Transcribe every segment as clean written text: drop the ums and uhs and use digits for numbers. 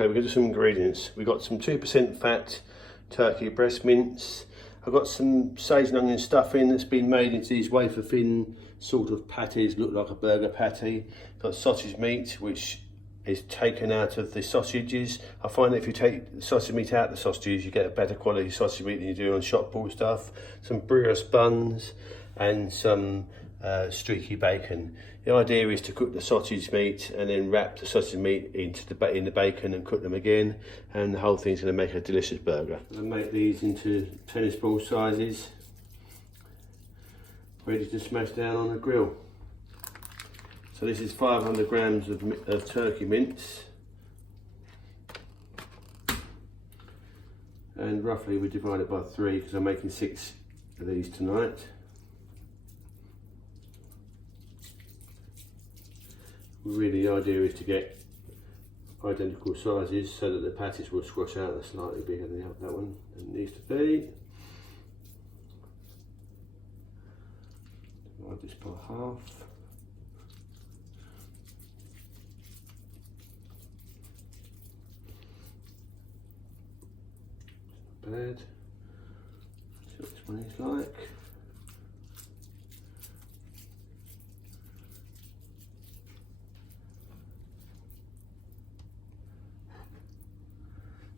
Okay, we're going to do some ingredients. We've got some 2% fat turkey breast mince. I've got some sage and onion stuffing that's been made into these wafer thin sort of patties, look like a burger patty. Got sausage meat, which is taken out of the sausages. I find that if you take the sausage meat out of the sausages, you get a better quality sausage meat than you do on shop bought stuff. Some brioche buns and some streaky bacon. The idea is to cook the sausage meat and then wrap the sausage meat in the bacon and cook them again, and the whole thing's going to make a delicious burger. I'm going to make these into tennis ball sizes, ready to smash down on the grill. So this is 500 grams of turkey mince, and roughly we divide it by 3 because I'm making 6 of these tonight. Really, the idea is to get identical sizes so that the patties will squash out. They're slightly bigger than that one needs to be. Divide this by half. Not bad. See what this one is like.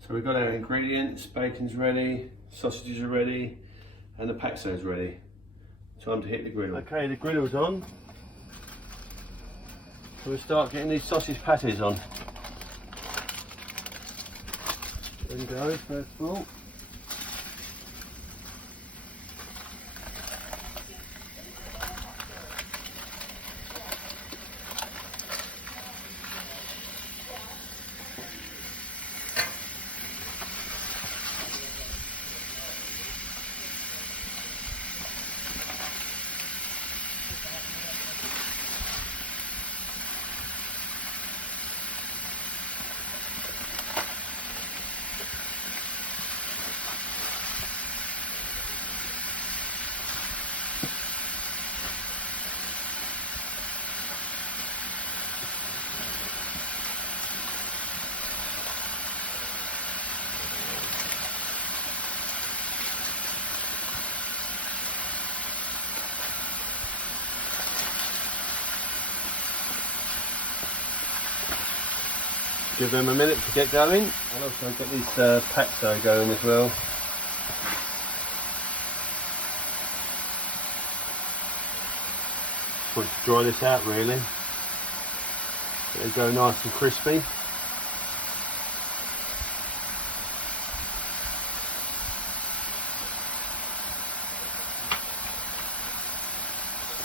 So we've got our ingredients, bacon's ready, sausages are ready, and the paxo's ready. Time to hit the griddle. Okay, the griddle's on. So we'll start getting these sausage patties on. There we go, first of all. Give them a minute to get going. I'll also get these paxo going as well. Just want to dry this out really. Let it go nice and crispy. In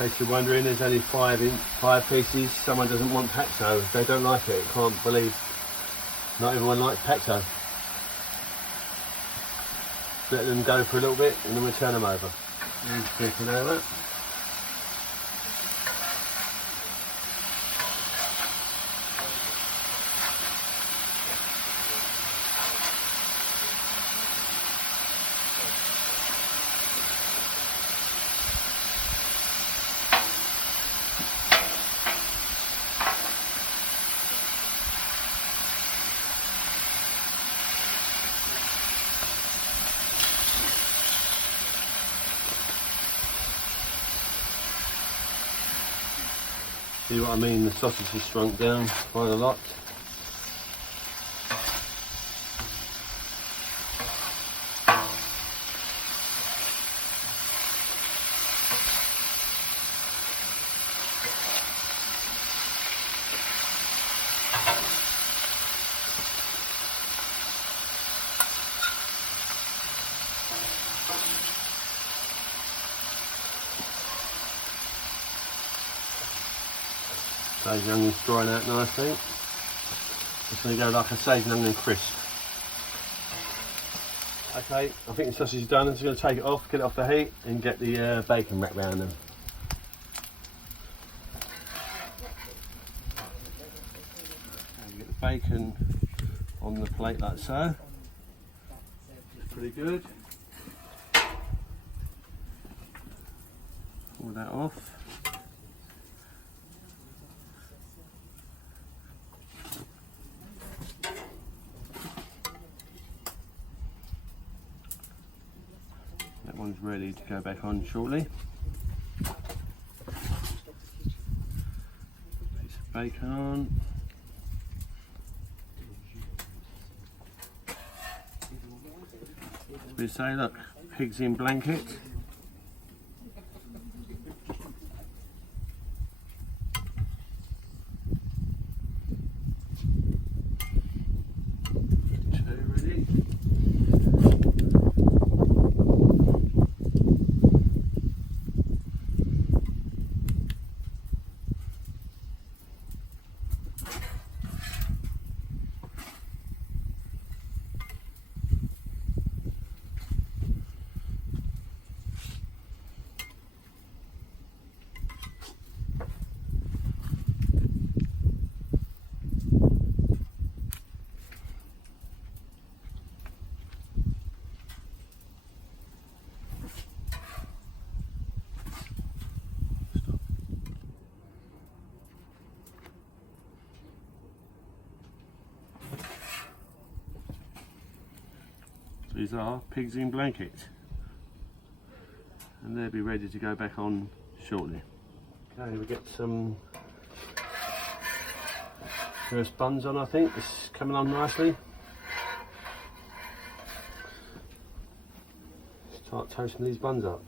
case you're wondering, there's only 5 pieces. Someone doesn't want paxo. They don't like it. Can't believe not everyone likes paxo. Let them go for a little bit and then we'll turn them over. Flipping over. See what I mean? The sausage has shrunk down quite a lot. Sage and onions drying out nicely. It's going to go like a sage and onion crisp. Okay, I think the sausage is done. I'm just going to take it off, get it off the heat, and get the bacon wrapped around them. And get the bacon on the plate like so. Pretty good. Pull that off. one's ready to go back on shortly. Piece of bacon on. We say, look, pigs in blanket. These are pigs in blanket, and they'll be ready to go back on shortly. Okay, we get some first buns on. I think it's coming on nicely. Start toasting these buns up.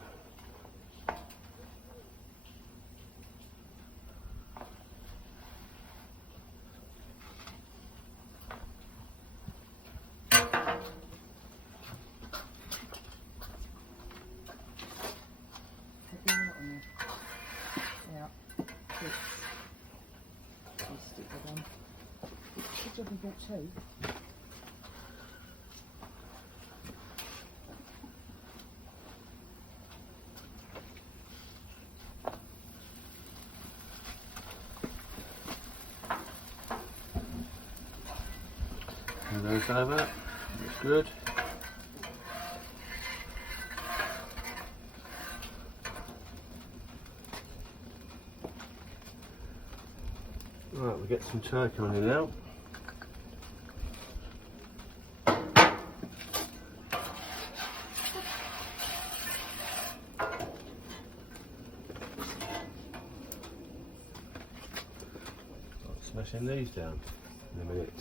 Those over, looks good. Right, we get some turkey on here now. Smashing these down in a minute.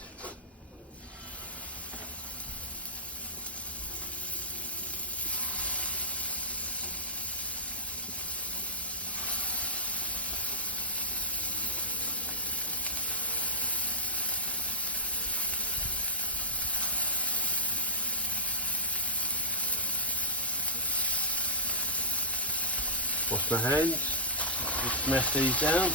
Wash my hands, just smash these down.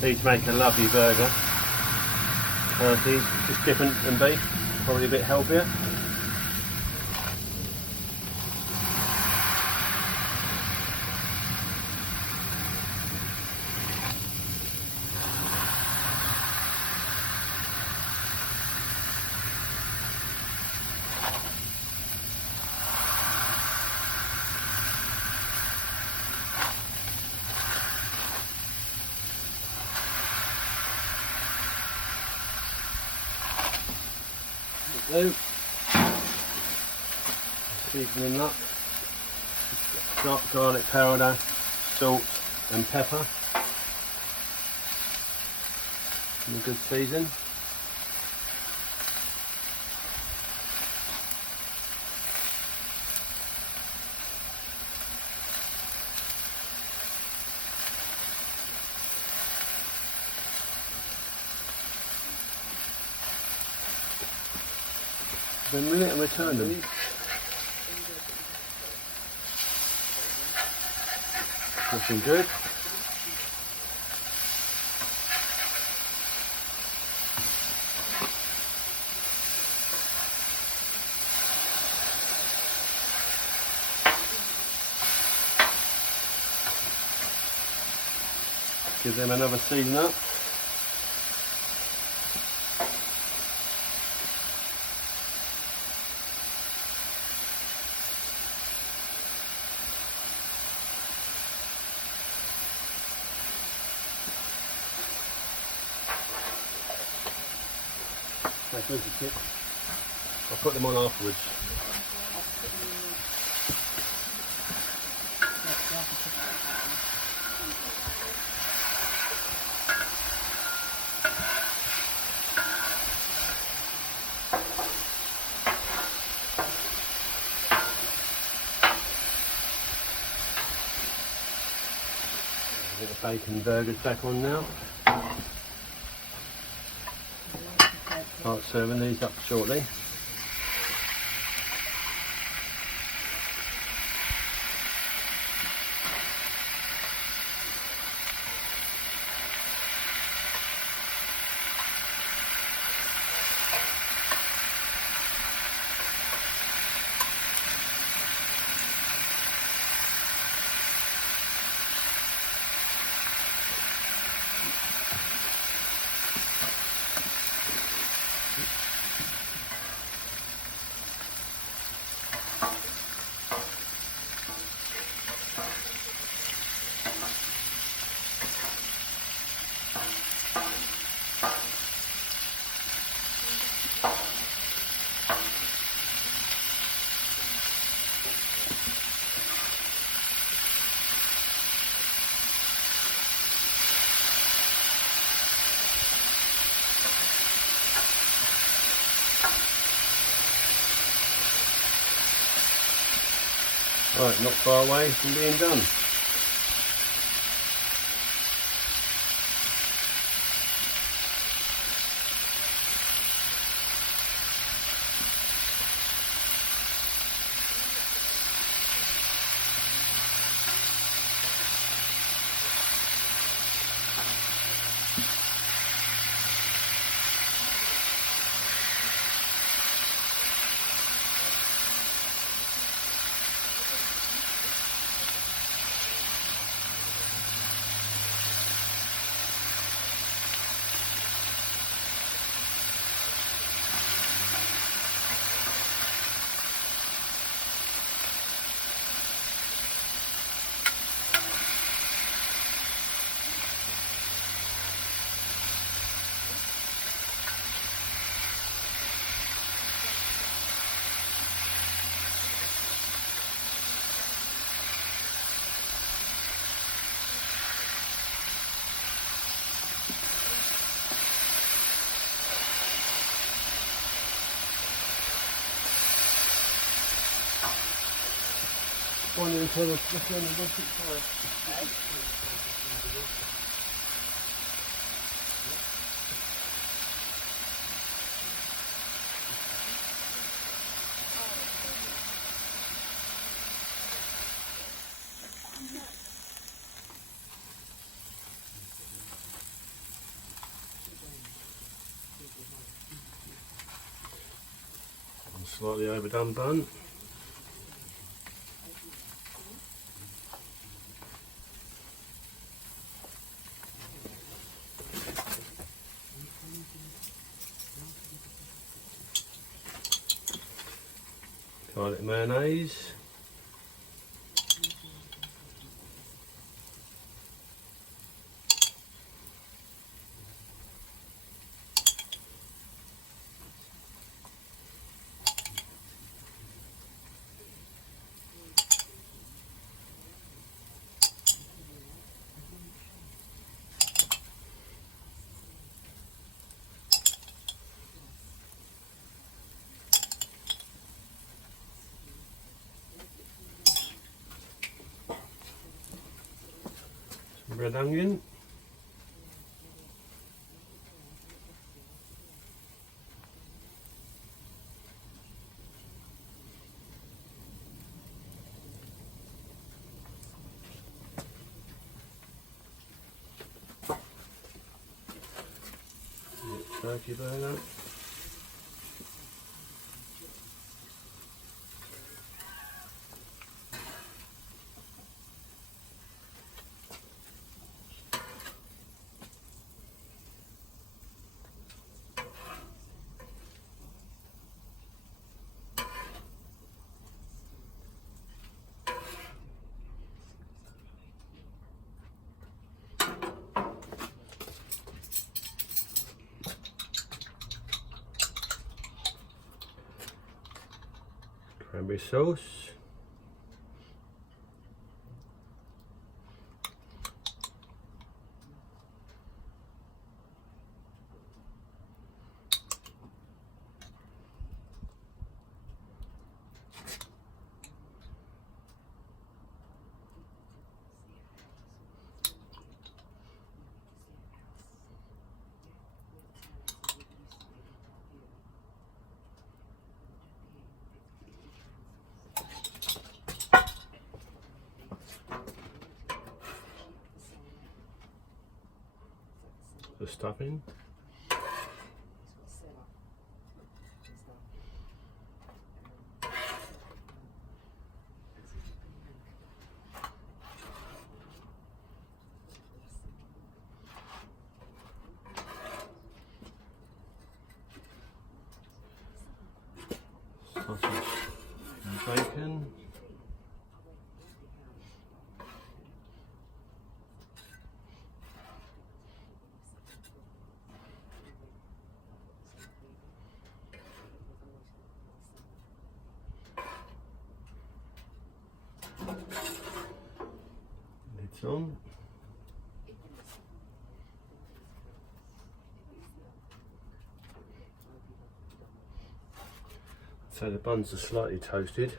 These make a lovely burger. These just different than beef, probably a bit healthier. Seasoning up, garlic powder, salt and pepper, and a good season. A minute and return them. Looking good. Give them another season up. Okay, where's the chip? I'll put them on afterwards. Get the bacon burgers back on now. Start serving these up shortly. Right, not far away from being done. One until the slightly overdone bun. Garlic mayonnaise. Red onion, turkey burger, cranberry sauce. The stuffing. Sausage and bacon. Lids on. So the buns are slightly toasted.